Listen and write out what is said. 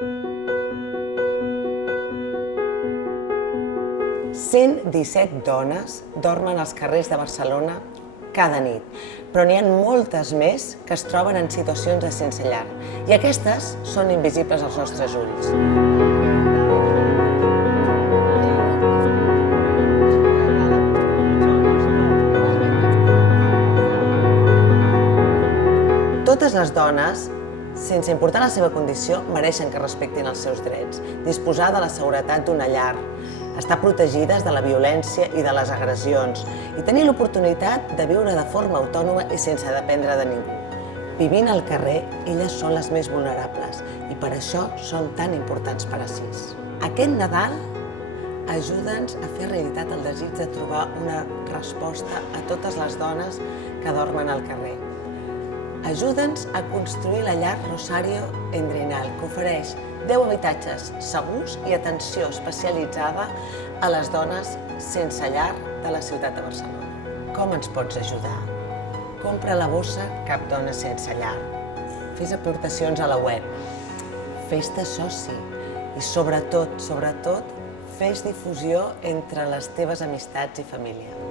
117 dones dormen als carrers de Barcelona cada nit, però n'hi ha moltes més que es troben en situacions de sense llar, i aquestes són invisibles als nostres ulls. Totes les dones, sense importar la seva condició, mereixen que respectin els seus drets, disposar de la seguretat d'una llar, estar protegides de la violència i de les agressions i tenir l'oportunitat de viure de forma autònoma i sense dependre de ningú. Vivint al carrer, elles són les més vulnerables i per això són tan importants per a SIS. Aquest Nadal, ajuda'ns a fer realitat el desig de trobar una resposta a totes les dones que dormen al carrer. Ajuda'ns a construir la llar Rosario Endrinal, que ofereix 10 habitatges segurs i atenció especialitzada a les dones sense llar de la ciutat de Barcelona. Com ens pots ajudar? Compra la bossa Cap Dona Sense Llar. Fes aportacions a la web. Fes-te soci. I sobretot, fes difusió entre les teves amistats i família.